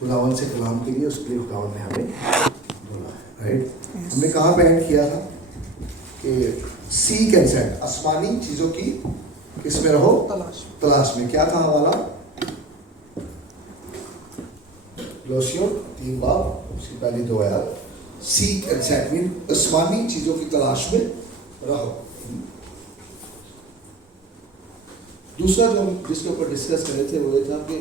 खुदावन से कलाम के लिए, उसके लिए खुदावन ने हमें बोला है, राइट। हमने कहाँ पे एंड किया था कि सीक एंड सेट, आसमानी चीज़ों की किस में रहो, तलाश में। क्या था हमारा? लोसियों 3 बाब उसकी पहली 2 आयत, सीक एंड सेट मीन आसमानी चीज़ों की तलाश में रहो। दूसरा जो हम जिसके ऊपर डिस्कस कर रहे थे वो ये था कि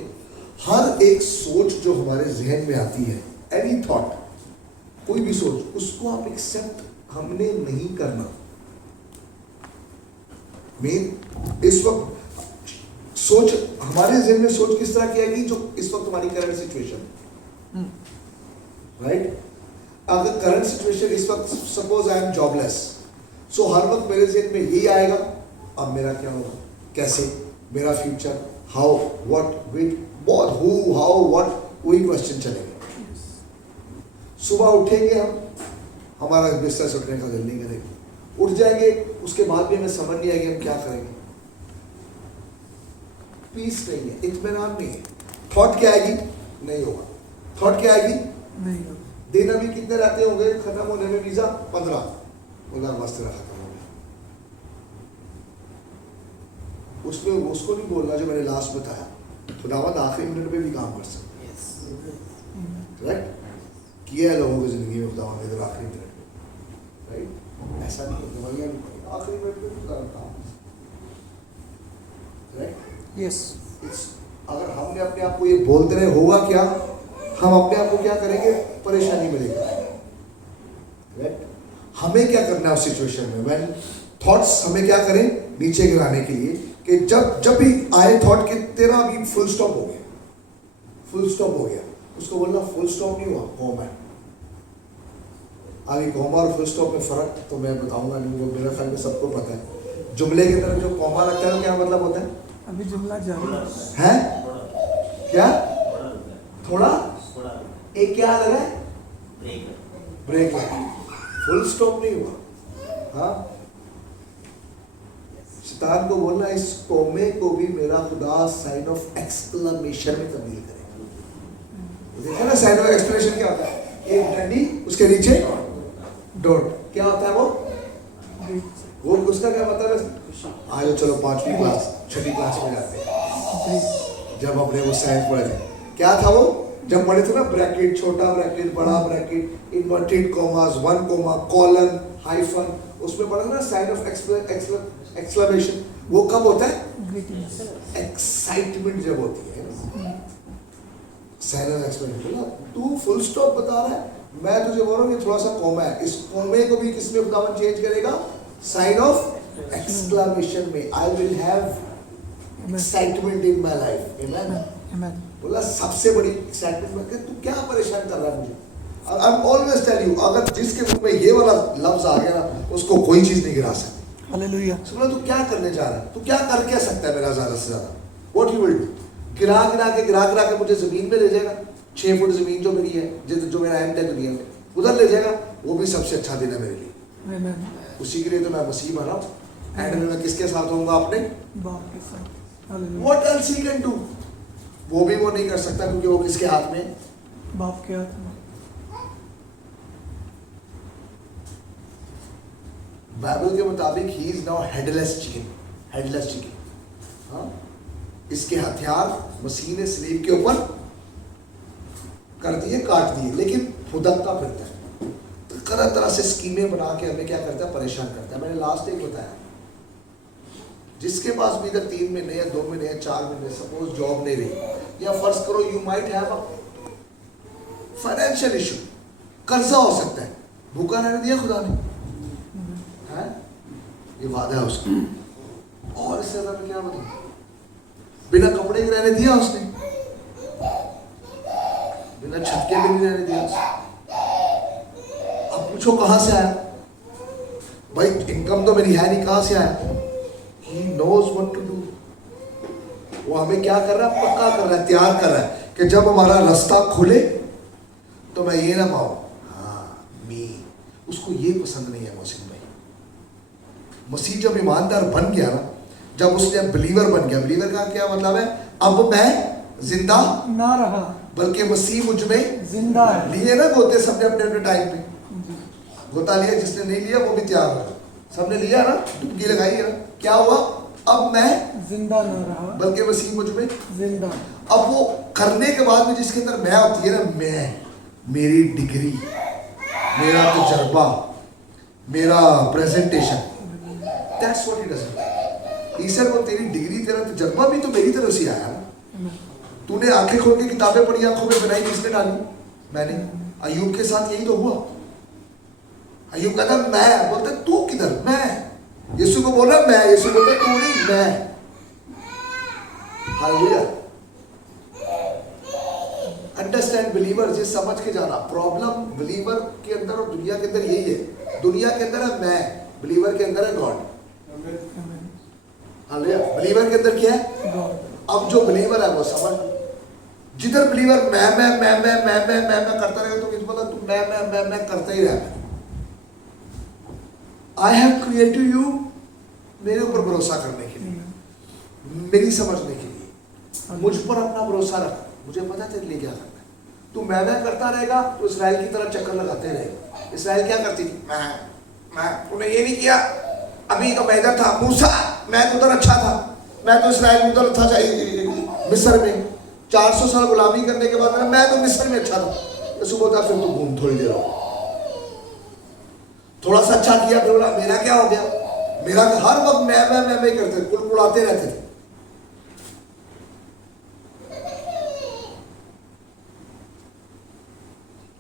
हर एक सोच जो हमारे जहन में आती है, एनी थॉट, कोई भी सोच, उसको आप एक्सेप्ट हमने नहीं करना। मेन इस वक्त सोच हमारे जहन में सोच किस तरह की आएगी? जो इस वक्त हमारी करंट सिचुएशन, राइट। अगर करंट सिचुएशन इस वक्त, सपोज आई एम जॉबलेस, सो हर वक्त मेरे जहन में यही आएगा, अब मेरा क्या होगा, कैसे, मेरा फ्यूचर, हाउ, व्हाट, विच, बहुत, हु, हाउ, व्हाट, वही क्वेश्चन चलेंगे। सुबह उठेंगे हम, हमारा बिस्तर से उठने का दिल नहीं करेगा, उठ जाएंगे, उसके बाद भी हमें समझ नहीं आएगी हम क्या करेंगे। पीस नहीं है, इत्मीनान नहीं है। थॉट क्या आएगी? नहीं होगा। थॉट क्या आएगी? नहीं होगा। दिन अभी कितने रहते होंगे खत्म होने में? वीजा 15, बोला मस्त रहा, खत्म हो गया। उसमें उसको नहीं बोलना जो मैंने लास्ट बताया, खुदावंद आखिरी मिनट में भी काम कर सकते हैं, राइट। किया है लोगों की जिंदगी में खुदावंद ने इधर आखिरी मिनट में, राइट। ऐसा नहीं है, दवाइयाँ नहीं पड़ी, आखिरी मिनट में भी काम, राइट। यस, अगर हमने अपने आप को ये बोलते रहे, होगा क्या? हम अपने आप को क्या करेंगे? परेशानी में लेकर, राइट। हमें क्या करना है उस सिचुएशन में? व्हेन थॉट्स हमें क्या करें? नीचे गिराने के लिए, कि जब भी आए थॉट के तेरा अभी फुल स्टॉप हो गया, फुल स्टॉप हो गया, उसको बोलना फुल स्टॉप नहीं हुआ, कॉमा है। अभी कॉमा और फुल स्टॉप में फर्क तो मैं बताऊंगा नहीं, वो मेरे ख्याल में सबको पता है। जुमले की तरफ जो कॉमा लगता है तो क्या मतलब होता है? अभी जुमला जारी है क्या? थोड़ा एक क्या लगा है? ब्रेक लगा, फुल स्टॉप नहीं हुआ। हाँ, शैतान को बोलना इस कौमे को भी मेरा खुदा साइन ऑफ एक्सक्लेमेशन में तब्दील करेगा। देखा ना साइन ऑफ एक्सक्लेमेशन क्या होता है? एक डंडी, उसके नीचे डॉट, क्या होता है वो उसका क्या मतलब है? आज चलो 5वीं क्लास 6वीं क्लास में जाते हैं, जब अपने वो साइंस पढ़े थे, क्या था वो जब पढ़े थे ना, ब्रैकेट, छोटा ब्रैकेट, बड़ा bracket, inverted commas, 1 comma, colon, hyphen, उसमें पढ़ा ना साइन ऑफ एक्सक्लेमेशन। वो कब होता है? एक्साइटमेंट जब होती है, साइन ऑफ एक्सक्लेमेशन। तू फुल स्टॉप बता रहा है, मैं तुझे बोल रहा हूँ ये थोड़ा सा कॉमा है, इस कॉमे को भी किसमें खुदावन चेंज करेगा? साइन ऑफ एक्सक्लेमेशन में। I will have excitement in my life, amen. बोला सबसे बड़ी एक्साइटमेंट में, तू क्या परेशान कर रहा है मुझे? I am always tell you, अगर जिसके मुंह में ये वाला लफ्ज आ गया ना, उसको कोई चीज नहीं गिरा सकती। हालेलुया। सुनो, तू क्या करने जा रहा है? तू क्या कर क्या सकता है मेरा ज्यादा से ज्यादा? What you will do? गिरा गिरा के मुझे जमीन में ले जाएगा, 6 फुट जमीन जो मेरी है, जो मेरा एंड है दुनिया में, उधर ले जाएगा, वो भी सबसे अच्छा दिन है मेरे लिए। आमीन। उसी के लिए तो मैं मसीह बना हूँ। एंड में मैं किसके साथ होऊंगा? अपने बाप के साथ। Hallelujah. What else he can do? वो भी वो नहीं कर सकता, क्योंकि वो किसके हाथ में? बाप के हाथ में। बाइबल के मुताबिक he is now headless chicken, headless chicken. हाँ, इसके हथियार मसीह ने स्लीव के ऊपर कर दिए, काट दिए, लेकिन फुदकता फिरता है, तो तरह तरह से स्कीमें बना के हमें क्या करता है? परेशान करता है। मैंने लास्ट एक बताया, जिसके पास भी इधर 3 महीने या 2 महीने या 4 महीने सपोज जॉब नहीं रही, या फर्ज करो you might have a financial issue, कर्जा हो सकता है, भूखा रहने दिया खुदा ने, है ये वादा है उसका। और इससे ज्यादा मैं क्या बताऊं? बिना कपड़े के रहने दिया उसने, बिना छत के भी नहीं रहने दिया उसने। अब पूछो कहां से आया? भाई इनकम तो मेरी है नहीं, कहां से आया? He knows what to do। वो हमें क्या कर रहा है? पक्का कर रहा है, तैयार कर रहा है कि जब हमारा रास्ता खुले तो मैं ये ना पाऊं, हाँ मी। उसको ये पसंद नहीं है मसीह भाई। मसीह जब ईमानदार बन गया ना, जब उसने बिलीवर बन गया, बिलीवर का क्या मतलब है? अब मैं जिंदा ना रहा, बल्कि मसीह मुझ में जिंदा है। लिए ना गोते सबने अपने अपने टाइम पे, जी। गोता लिया, जिसने नहीं लिया वो भी तैयार हो, सबने लिया ना, डुबकी लगाई है ना, क्या हुआ? अब मैं जिंदा न रहा बल्कि मसीह मुझ में। जिंदा। अब वो करने के बाद में जिसके अंदर मैं होती है ना, मैं, मेरी डिग्री, मेरा तजर्बा, मेरा presentation, that's what it does. ईश्वर वो तेरी डिग्री, तेरा तजर्बा भी तो मेरी तरफ से आया ना। तूने आंखें खोल के किताबें पढ़ी, आंखों में बनाई, किसने डाली? मैंने। अयूब के साथ यही तो हुआ। अयूब कहता मैं, बोलते तू किधर? मैं। यीशु को बोला मैं, यीशु बोलते तू नहीं, मैं। हालेलुया। अंडरस्टैंड बिलीवर्स, ये समझ के जाना, प्रॉब्लम बिलीवर के अंदर और दुनिया के अंदर यही है। दुनिया के अंदर है मैं, बिलीवर के अंदर है गॉड। हालेलुया। बिलीवर के अंदर क्या है? गॉड। अब जो बिलीवर है वो समझ, जिधर बिलीवर मैं करता रहेगा तो किस पता तू मैं करता ही रह। आई हैव क्रिएटेड यू मेरे ऊपर भरोसा करने के लिए, मेरी समझने के लिए। मुझ पर अपना भरोसा रख, मुझे पता है तेरे लिए क्या करना है। तू मैं करता रहेगा तो इसराइल की तरह चक्कर लगाते रहेगा। इसराइल क्या करती थी? मैं तूने ये नहीं किया, अभी तो मैं इधर था, मूसा मैं तो उधर अच्छा था, मैं तो इसराइल उधर था मिस्र में 400 साल गुलामी करने के बाद मैं तो मिस्र में अच्छा था। यीशु बोलता फिर तू घूम थोड़ी देर, थोड़ा सा अच्छा किया फिर बोला मेरा क्या हो गया? मेरा हर वक्त मैं करते, कुलकुलाते रहते थे।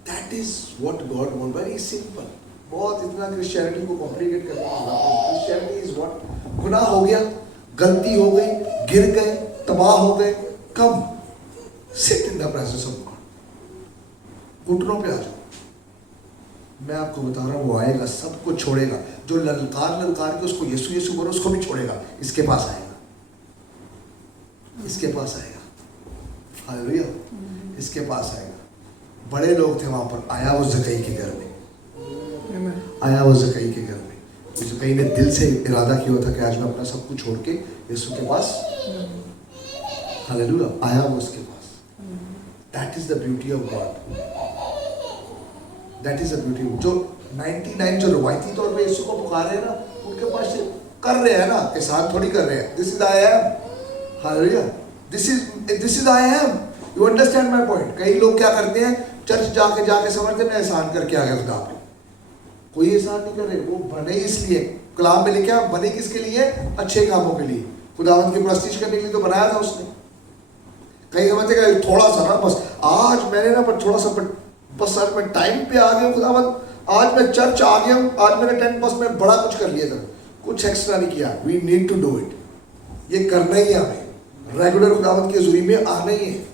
That is what God wants. Very simple. बहुत इतना क्रिश्चियनिटी को कॉम्प्लिकेट करने की बात नहीं। Christianity is what? गुनाह हो गया, गलती हो गई, गिर गए, तबाह हो गए, कब? Sit in the presence of God, घुटनों पे आ जाओ। मैं आपको बता रहा हूँ वो आएगा, सब कुछ छोड़ेगा। जो ललकार के उसको यीशु यीशु बोलो, उसको भी छोड़ेगा, इसके पास आएगा, इसके पास आएगा। हालेलुया। इसके पास आएगा। बड़े लोग थे वहां पर, आया वो जकई के घर में, आया वो जकई के घर में। जकई ने दिल से इरादा किया था कि आज मैं अपना सब कुछ छोड़ के यीशु के पास, हालेलुया, आया वो उसके पास। That is the beauty of God, that is the beauty. जो 99 जो रवायती तौर पे यीशु को पुकार रहे हैं ना, उनके पास कर रहे हैं ना, एहसान थोड़ी कर रहे हैं। This is I am, hallelujah, this is I am. You understand my point? कई लोग क्या करते हैं, चर्च जाके समझते मैं एहसान करके आ गया खुदा पे। कोई एहसान नहीं कर रहे, वो बने इसलिए, कलाम में लिखा बने किसके लिए? अच्छे कामों के लिए, खुदावंत की प्रस्तिश करने के लिए तो बनाया था उसने। कई समझते हैं थोड़ा सा ना, बस आज मैंने ना पर थोड़ा सा बस सर मैं टाइम पे आ गया खुदावंत, आज मैं चर्च आ गया हूँ, आज मैंने 10 बस में बड़ा कुछ कर लिया था, कुछ एक्स्ट्रा नहीं किया। We need to do it, ये करना ही है हमें, रेगुलर खुदावंत की हज़ूरी में आना ही है।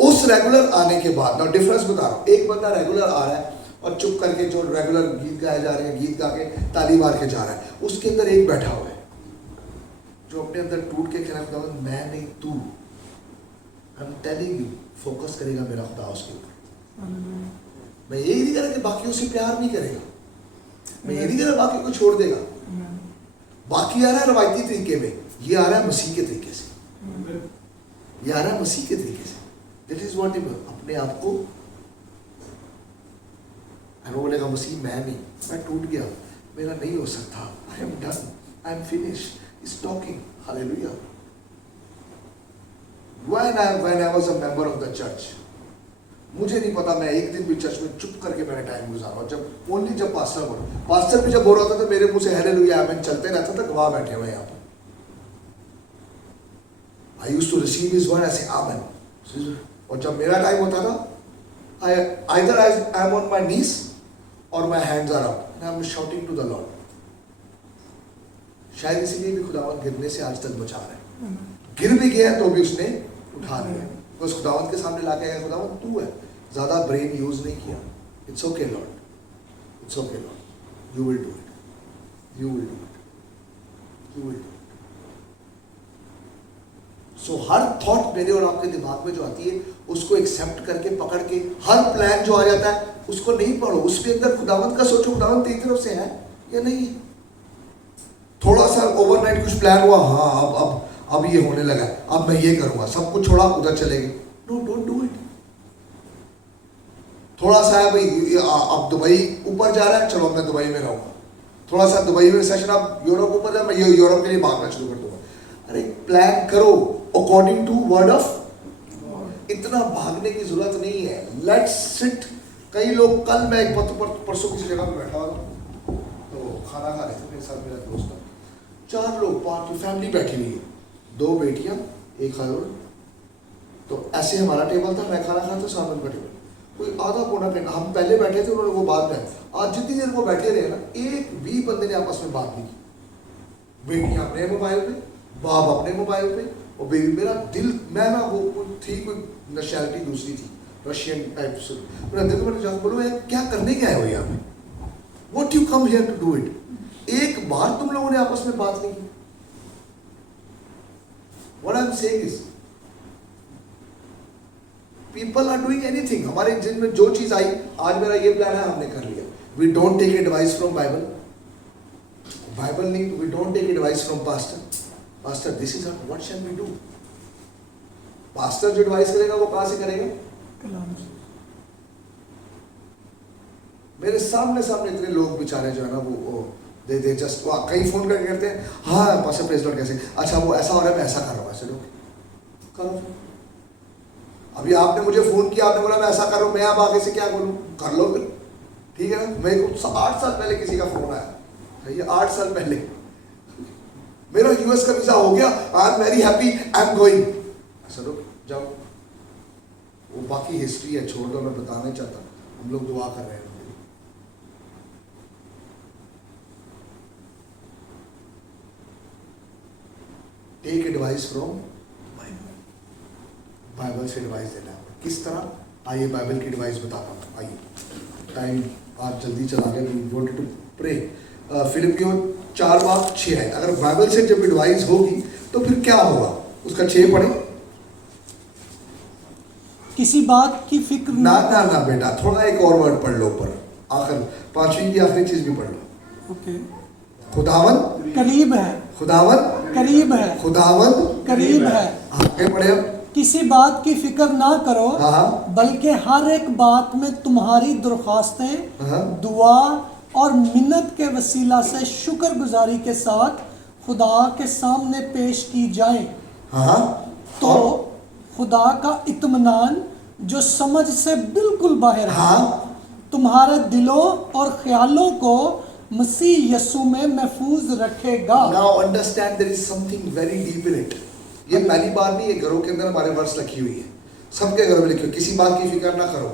उस रेगुलर आने के बाद ना डिफरेंस बता रहा हूँ, एक बंदा रेगुलर आ रहा है और चुप करके जो रेगुलर गीत गाए जा रहे हैं, गीत गा के ताली मार के जा रहा है, उसके अंदर एक बैठा हुआ है जो अपने अंदर टूट के कहना खुदा मैं नहीं तू, I am telling you, focus करेगा मेरा खुदा उसके ऊपर। मैं यही नहीं कह रहा कि बाकी उसे प्यार नहीं करेगा, मैं ये नहीं कह रहा बाकी को छोड़ देगा। बाकी आ रहा है रवायती तरीके में, ये आ रहा है मसीह के तरीके से, ये आ रहा है मसीह के तरीके से। दैट इज व्हाट अपने आप को, वो बोलेगा मसीह मैं नहीं, मैं टूट गया, मेरा नहीं हो सकता, I am done, I am finished, is talking, hallelujah. When I was a member of the church, मुझे नहीं पता, मैं एक दिन भी चर्च में चुप करके मैंने टाइम गुजारा, जब ओनली जब पास्टर भी जब बोल रहा था तो मेरे मुंह से हालेलुया आमीन चलते रहता था, गवाह बैठे हुए यहाँ पर। I used to receive his word, I say आमीन। और जब मेरा टाइम होता था, either I am on my knees or my hands are up and I am shouting to the Lord। शायद इसीलिए भी खुदावंत गिरने से आज तक बचा रहा है। गिर भी गया तो भी उसने उठा लिया, बस खुदावंत के सामने लाके आया, खुदावंत तू है, ज्यादा ब्रेन यूज नहीं किया। It's okay Lord, it's okay Lord, you will do it, you will do it, you will do it. So her thought मेरे और आपके दिमाग में जो आती है उसको एक्सेप्ट करके पकड़ के, हर प्लान जो आ जाता है उसको नहीं पढ़ो, उसके अंदर खुदावंत का सोचो, खुदावंत तेरी तरफ से है या नहीं। थोड़ा सा ओवरनाइट कुछ प्लान हुआ, हाँ अब ये होने लगा, अब मैं ये करूंगा, सब कुछ छोड़ा उधर चले गए, नो डोंट डू इट। थोड़ा सा है भाई, अब दुबई ऊपर जा रहा है, चलो मैं दुबई में रहूँगा। थोड़ा सा दुबई में सेशन, अब यूरोप ऊपर जाए, मैं यूरोप के लिए भागना शुरू कर दूंगा। अरे प्लान करो अकॉर्डिंग टू वर्ड ऑफ। इतना भागने की जरूरत नहीं है, लेट्स सिट। कई लोग, कल मैं एक परसों किसी जगह पर बैठा हुआ तो खाना खा रहे थे मेरे साथ, मेरा दोस्त था, 4 लोग, 5 फैमिली बैठी हुई है, 2 बेटियां, 1 हस्बैंड। तो ऐसे हमारा टेबल था, मैं खाना खाता, सामने का टेबल, कोई आधा पौना घंटा हम पहले बैठे थे, उन्होंने वो बात में, आज जितनी देर वो बैठे रहे ना, एक भी बंदे ने आपस में बात नहीं की। बेटियां अपने मोबाइल पे, बाप अपने मोबाइल पे, और बेबी, मेरा दिल, मैं ना, वो कोई नेशनैलिटी दूसरी थी, रशियन टाइप से, मेरा दिल, मैंने जाकर बोलो क्या करने के आए हो यहाँ पे, what you come here to do it. एक बार तुम लोगों ने आपस में बात नहीं की। What I am saying is people are doing anything. हमारे जिन में जो चीज आई, आज मेरा ये प्लान है, हमने कर लिया। We don't take advice from Bible नहीं, we don't take advice from pastor this is what shall we do. Pastor जो एडवाइस करेगा वो कहां से करेगा? कलाम से। मेरे सामने इतने लोग बेचारे जो है ना, वो दे जस्ट कई फोन करके कहते हैं, हाँ पास्टर प्रेज लॉर्ड कैसे, अच्छा वो ऐसा हो रहा है, मैं ऐसा कर रहा हूँ, ऐसे लोग करो। अभी आपने मुझे फोन किया, आपने बोला मैं ऐसा कर रहा हूँ, मैं अब आगे से क्या बोलूँ? कर लो फिर, ठीक है ना। मेरे को 8 साल पहले किसी का फोन आया, ये 8 साल पहले, मेरा यूएस का वीजा हो गया, I am very happy, I am going. ऐसा लोग जाओ, वो बाकी हिस्ट्री है, छोड़ दो, मैं बताना नहीं चाहता। हम लोग दुआ कर रहे हैं। टेक एडवाइस फ्रॉम बाइबल से एडवाइस देना है। किस तरह? आइए बाइबल की एडवाइस बताता हूँ। आइए, टाइम आज जल्दी चला गया, वी वांटेड टू प्रे। फिलिपियों 4:6 है। अगर बाइबल से जब एडवाइस होगी तो फिर क्या होगा? उसका 6 पढ़े। किसी बात की फिक्र ना बेटा, थोड़ा एक और वर्ड पढ़ लो ऊपर, आखिर 5वीं की आखिरी चीज भी पढ़ लो। ओके। खुदावन करीब है। खुदावन करीब है। खुदावन करीब है। आगे पढ़े अब। किसी बात की फिक्र ना करो, हाँ। बल्कि हर एक बात में तुम्हारी दरख्वास्तें हाँ। दुआ और मिन्नत के वसीला से शुक्रगुजारी के साथ खुदा के सामने पेश की जाए। हाँ। तो खुदा का इत्मीनान जो समझ से बिल्कुल बाहर है, हाँ। तुम्हारे दिलों और ख्यालों को मसीह यीशु में महफूज रखेगा। Now understand there is something very deep in it. ये पहली बार नहीं है, घरों के अंदर हमारे वर्ष लिखी हुई है, सबके घरों में लिखी हुई। किसी बात की फिक्र ना करो,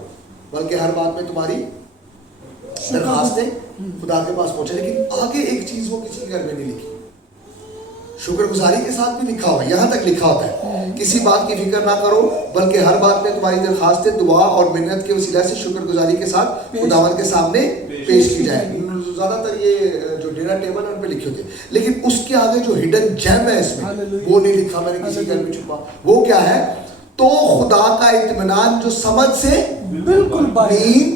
बल्कि हर बात में तुम्हारी दरखास्तें खुदा के पास पहुंचे। लेकिन आगे एक चीज वो किसी के घर में नहीं लिखी, शुक्रगुजारी के साथ भी लिखा हुआ है। यहाँ तक लिखा होता है, किसी बात की फिक्र ना करो, बल्कि हर बात में तुम्हारी दरखास्तें दुआ और मिन्नत के वसीला से शुक्रगुजारी के साथ खुदावंद के सामने पेश की जाए। ज्यादातर ये जो डिनर टेबल है उन पे लिखे होते हैं, लेकिन उसके आगे जो हिडन जेम है इसमें वो नहीं लिखा, मैंने किसी घर में छुपा। वो क्या है? तो खुदा का इत्मीनान जो समझ से बिल्कुल mean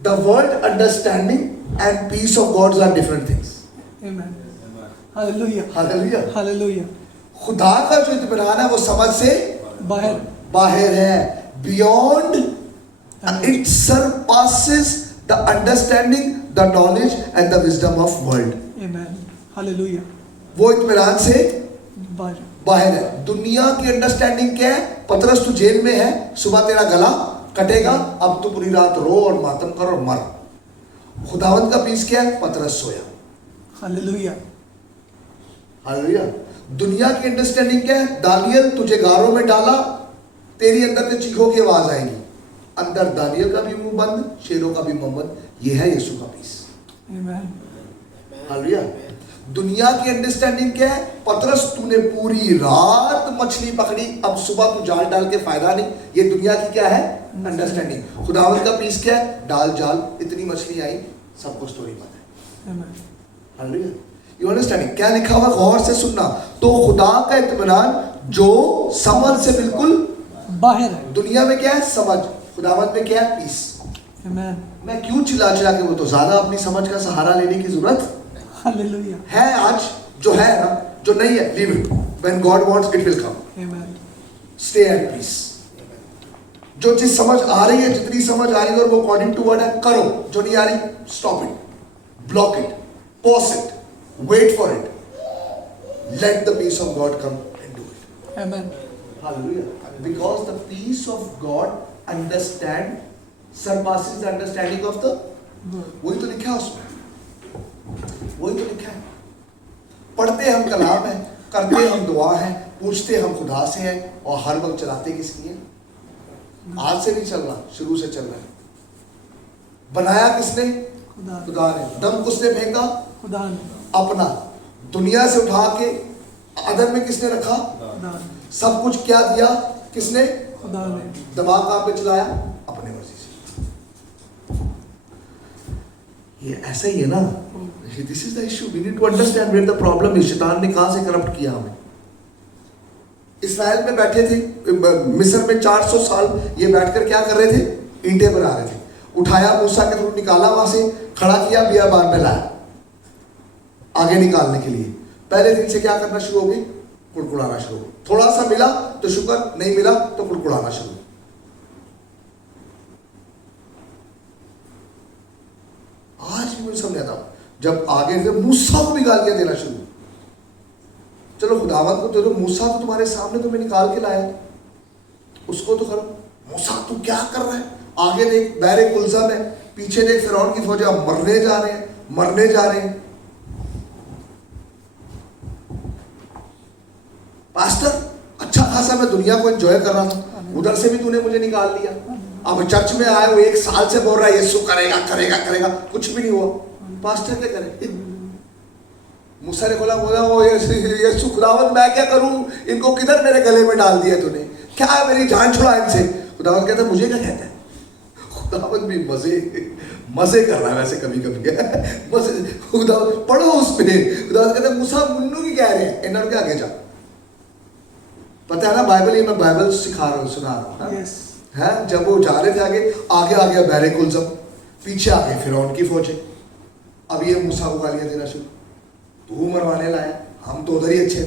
the word understanding and peace of God are different things. आमीन। हालेलुया। हालेलुया। हालेलुया। खुदा का जो इत्मीनान है वो समझ से बाहर है, beyond, it surpasses the understanding, the knowledge and the wisdom of world. Amen. Hallelujah. वो इत्मीनान से बाहर है। दुनिया की अंडरस्टैंडिंग क्या है? पतरस तू जेल में है, सुबह तेरा गला कटेगा, अब तू पूरी रात रो और मातम कर और मर। खुदावंद का पीस क्या है? पतरस सोया। हालेलुया। हालेलुया। दुनिया की अंडरस्टैंडिंग क्या है? दानियल तुझे गारों में डाला, तेरी अंदर से चीखों की आवाज आएगी, अंदर दानियल का भी मुंह बंद, शेरों का भी मुंह बंद। ये है यीशु का पीस। आमीन। हालेलुया। दुनिया की अंडरस्टैंडिंग क्या है? पतरस तूने पूरी रात मछली पकड़ी, अब सुबह तू जाल डाल के फायदा नहीं। ये दुनिया की क्या है? अंडरस्टैंडिंग। खुदावंद का पीस क्या है? डाल जाल, इतनी मछली आई, सबको स्टोरी पता है। आमीन। हालेलुया। You understanding? क्या लिखा हुआ गौर से सुनना। तो खुदा का इत्मीनान जो समझ से बिल्कुल बाहर है। दुनिया में क्या है? समझ। खुदावंद में क्या है? पीस। आमीन। मैं क्यों चिल्ला के, वो तो ज्यादा अपनी समझ का सहारा लेने की जरूरत हालेलुया है। आज जो है ना, जो नहीं है, leave it. When God wants it will come. आमीन। Stay at peace. जो चीज समझ आ रही है, जितनी समझ आ रही है और वो अकॉर्डिंग टू वर्ड है करो, जो नहीं आ रही stop it, block it, pause it, wait for it, let the peace of God come and do it. Amen. Hallelujah. Because the peace of God understand surpasses the understanding of the, वही तो लिखा है उसमें, वही तो लिखा है। पढ़ते हम कलाम है, करते हम दुआ है, पूछते हम खुदा से हैं, और हर वक्त चलाते किसकी है? आज से नहीं चल रहा, शुरू से चल रहा है। बनाया किसने? खुदा खुदा ने। दम किसने फेंका? खुदा ने। अपना। दुनिया से उठा के अदन में किसने रखा? खुदा ने। सब कुछ क्या दिया? किसने? खुदा ने। दिमाग कहाँ पे चलाया? अपने मर्जी से। ये ऐसा ही है ना, this is the issue, we need to understand where the problem is. शैतान ने कहां से करप्ट किया हमें। इसराइल में बैठे थे, मिस्र में 400 साल ये बैठकर क्या कर रहे थे? ईंटें बना रहे थे। उठाया, मूसा के थ्रू निकाला, वहां से खड़ा किया, बियाबान में लाया आगे निकालने के लिए। पहले दिन से क्या करना शुरू हो गई? कुड़कुड़ाना शुरू हो। थोड़ा सा मिला तो शुक्र, नहीं मिला तो कुड़कुड़ाना शुरू। आज भी मुझे समझ आता हूं, जब आगे से मूसा को भी गालियां देना शुरू। चलो खुदावंत को दे दो, मूसा तो तुम्हारे सामने तुम्हें निकाल के लाया, उसको तो करो। मूसा तू क्या कर रहा है? आगे देख बहरे कुलज़म है, पीछे देख फिरौन की फौजें मरने जा रहे हैं, मरने जा रहे हैं। पास्टर अच्छा खासा मैं दुनिया को एंजॉय कर रहा था, उधर से भी तूने मुझे निकाल दिया। अब चर्च में आए, वो 1 साल से बोल रहा है यीशु करेगा करेगा करेगा, कुछ भी नहीं हुआ। पास्टर क्या करे? मूसा ने बोला वो यीशु खुदावंत मैं क्या करूं, इनको किधर मेरे गले में डाल दिया तूने, क्या है मेरी जान छुड़ा इनसे। खुदावंत कहता है मुझे क्या कहता है। खुदावंत भी मजे कर रहा है वैसे कभी कभी मजे। खुदावंत पढ़ो उसमें, खुदावंत कहता है मूसा मुन्नू की कह रहे हैं, इन्होंने आगे जा। पता है ना बाइबल, ये मैं बाइबल सिखा रहा हूँ, सुना रहा हूँ। Yes. है जब वो जा रहे थे आगे आ गया बहरे कुलज़म, पीछे आ गए फिरौन की फौजें। अब ये मूसा को गालियां देना शुरू, तू मरवाने लाया, हम तो उधर ही अच्छे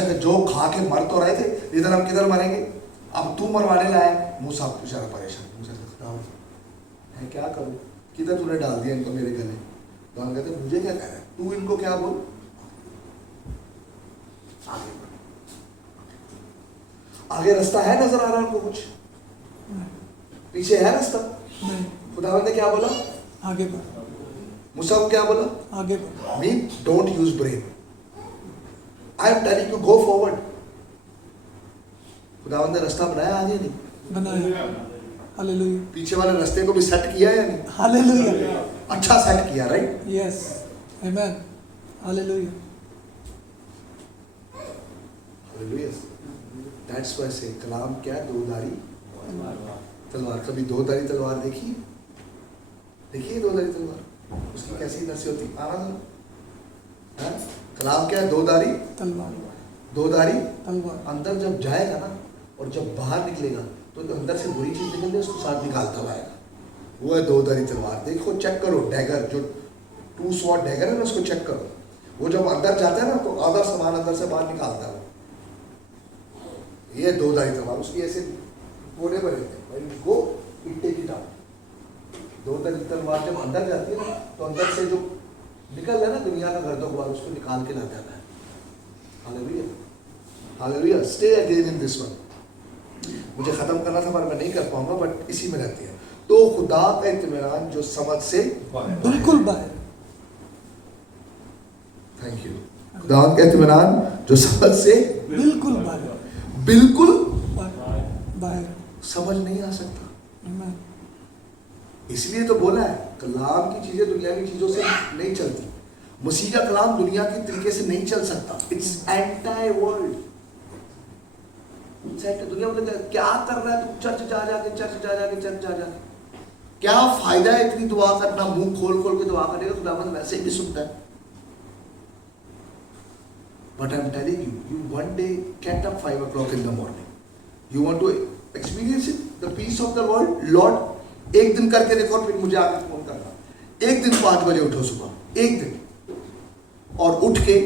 थे, जो खा के मर तो रहे थे, इधर हम किधर मरेंगे, अब तू मरवाने लाया। मूसा बेचारा परेशान, मूसा मैं क्या करूं, किधर तूने डाल दिया इनको मेरे गले। तो हम कहते मुझे क्या कह रहा है तू, इनको क्या बोल, आगे रास्ता है, नजर आ रहा है उनको कुछ, पीछे है रास्ता नहीं। खुदावंत ने क्या बोला? आगे बढ़। मूसा को क्या बोला? आगे बढ़। Mean don't use brain, I am telling you go forward. खुदावंत ने रास्ता बनाया, आगे नहीं बनाया। हालेलुया। पीछे वाले रास्ते को भी सेट किया या नहीं? हालेलुया। अच्छा सेट किया, right? Yes. Amen. Hallelujah. Hallelujah. That's why से कलाम क्या है? दोधारी तलवार। कभी दोधारी तलवार देखी? देखिए दोधारी तलवार, उसकी कैसी नसें होती है? कलाम क्या है? दोधारी तलवार। दोधारी तलवार। अंदर जब जाएगा ना और जब बाहर निकलेगा तो अंदर से बुरी चीज निकलती है, उसको साथ निकालता लाएगा। वो है दोधारी तलवार। देखो चेक करो, डैगर जो 2 स्वॉर्ड डैगर है ना, उसको चेक करो। वो जब अंदर जाता है ना तो आधा सामान अंदर से बाहर निकालता है। ये दोधारी तलवार, उसकी ऐसे कोने बने थे, वो इट्टे की डाल। दोधारी तलवार जब अंदर जाती है ना तो अंदर से जो निकल रहा है ना दुनिया का गर्दोगवार, उसको निकाल के लाता है। Hallelujah. Hallelujah. Stay again in this one. मुझे खत्म करना था पर मैं नहीं कर पाऊंगा, बट इसी में रहती है। तो खुदा का इत्मीनान जो समझ से बिल्कुल बाहर। Thank you. खुदा का इत्मीनान जो समझ से बिल्कुल बाहर। बिल्कुल बाहर समझ नहीं आ सकता। आमेन। इसलिए तो बोला है कलाम की चीजें दुनिया की चीजों से नहीं चलती। मसीह का कलाम दुनिया के तरीके से नहीं चल सकता। Its entire world. दुनिया में क्या कर रहा है तू, चर्च जा जाके क्या फायदा है इतनी दुआ करना, मुंह खोल खोल के दुआ करेगा, खुदावंद वैसे भी सुनता है। But I'm telling you, you one day get up 5 o'clock in the morning. You want to experience it, the peace of the world, Lord, एक दिन करके देखो, फिर मुझे आके फोन करना। एक दिन 5 बजे उठो सुबह, एक दिन, और उठ के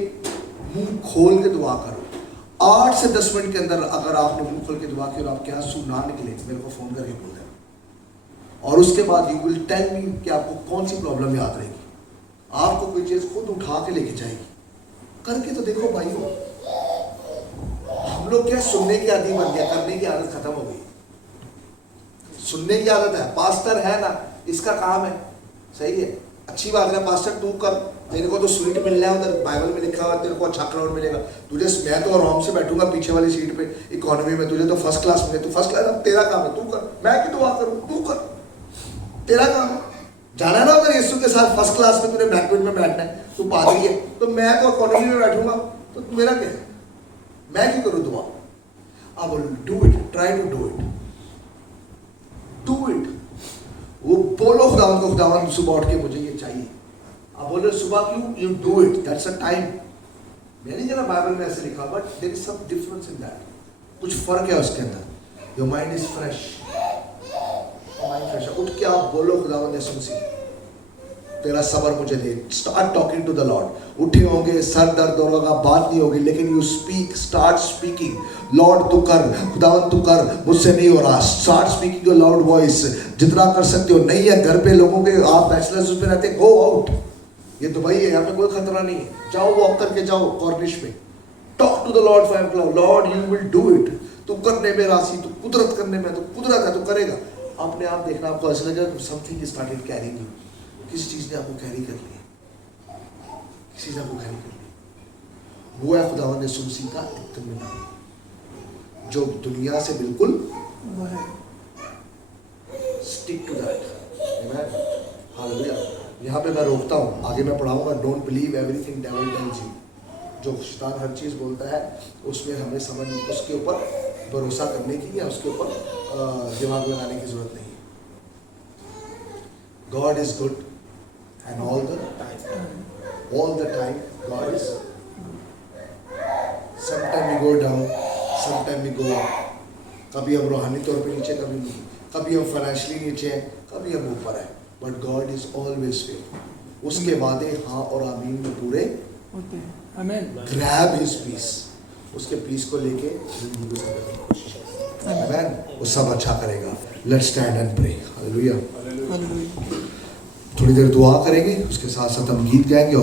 मुंह खोल के दुआ करो। 8 से 10 मिनट के अंदर अगर आपने मुंह खोल के दुआ की और आपके आंसू ना निकले, मेरे को फोन करके बोल देना। और उसके बाद यू विल टेल मी कि आपको कौन सी प्रॉब्लम याद रहेगी। आपको कोई चीज खुद उठा के लेके जाएगी। करके तो देखो भाइयों। हम लोग क्या सुनने की आदत बन गया, करने की आदत खत्म हो गई। सुनने की आदत है, पास्टर है ना, इसका काम है, सही है, अच्छी बात है, पास्टर तू कर, तेरे को तो स्वीट मिल रहा है, उधर बाइबल में लिखा हुआ तेरे को अच्छा क्राउड मिलेगा। तुझे मैं तो आराम से बैठूंगा पीछे वाली सीट पे इकोनॉमी में, तुझे तो फर्स्ट क्लास मिले, तू फर्स्ट क्लास, तेरा काम है, तू कर, मैं क्यों दुआ करूं, तू कर, तेरा काम है। जाना ना उधर यीशु के साथ फर्स्ट क्लास में, तूने बैंक्वेट में बैठना है, तू पादरी है, तो मैं तो इकोनॉमी में बैठूंगा, तो मेरा क्या है, मैं क्यों करूं दुआ। अब do it, try to do it, do it. वो बोलो खुदावंद को, खुदावंद सुबह उठ के मुझे ये चाहिए। अब बोले सुबह क्यों, you do it, that's a time. मैं नहीं जाना बाइबल में ऐसे लिखा, but there is some difference in that, कुछ फर्क है उसके अंदर। Your mind is fresh, mind fresh. उठ के आप बोलो खुदावंद यीशु मसीह तेरा सबर मुझे दे। Start talking to the Lord. उठे होंगे, सर दर्द होगा, बात नहीं होगी, लेकिन you speak, start speaking. Lord तू कर, खुदावंद तू कर, मुझसे नहीं हो रहा। Start speaking your loud voice, जितना कर सकते हो। नहीं है घर पे लोगों के, आप बैचलर्स उसमें रहते, गो आउट, ये दुबई है, यहाँ पे कोई खतरा नहीं है, जाओ वॉक करके जाओ कॉर्निश पे, talk to the Lord for Lord you will do it. तू करने में राशि, तू कुदरत करने में, तो कुदरत है, तू करेगा। अपने आप देखना, आपको ऐसा लगेगा something is started carrying you, किसी चीज ने आपको कैरी कर लिया, किसी ने आपको कैरी कर लिया। वो है खुदावंद यीशु मसीह का इत्मीनान, जो दुनिया से बिल्कुल स्टिक टू दैट। आमीन, हालेलुया। यहाँ पे मैं रोकता हूँ, आगे मैं पढ़ाऊंगा। Don't believe everything devil tells you. जो शैतान हर चीज़ बोलता है उसमें हमें समझ, उसके ऊपर भरोसा करने की या उसके ऊपर दिमाग लगाने की जरूरत नहीं है। God is good and all the time God is good. Sometime we go down, sometime we go up. कभी हम रूहानी तौर पे नीचे, कभी हम फाइनेंशियली नीचे हैं, कभी हम ऊपर हैं, but God is always fair. उसके वादे हाँ और आमीन में पूरे होते हैं। आमीन। ग्रैब हिज पीस, उसके पीस को लेके जिंदगी को करने की कोशिश करें। आमीन। वो सब अच्छा करेगा। Let's stand and pray. Hallelujah. थोड़ी देर दुआ करेंगे, उसके साथ साथ हम गीत गाएंगे।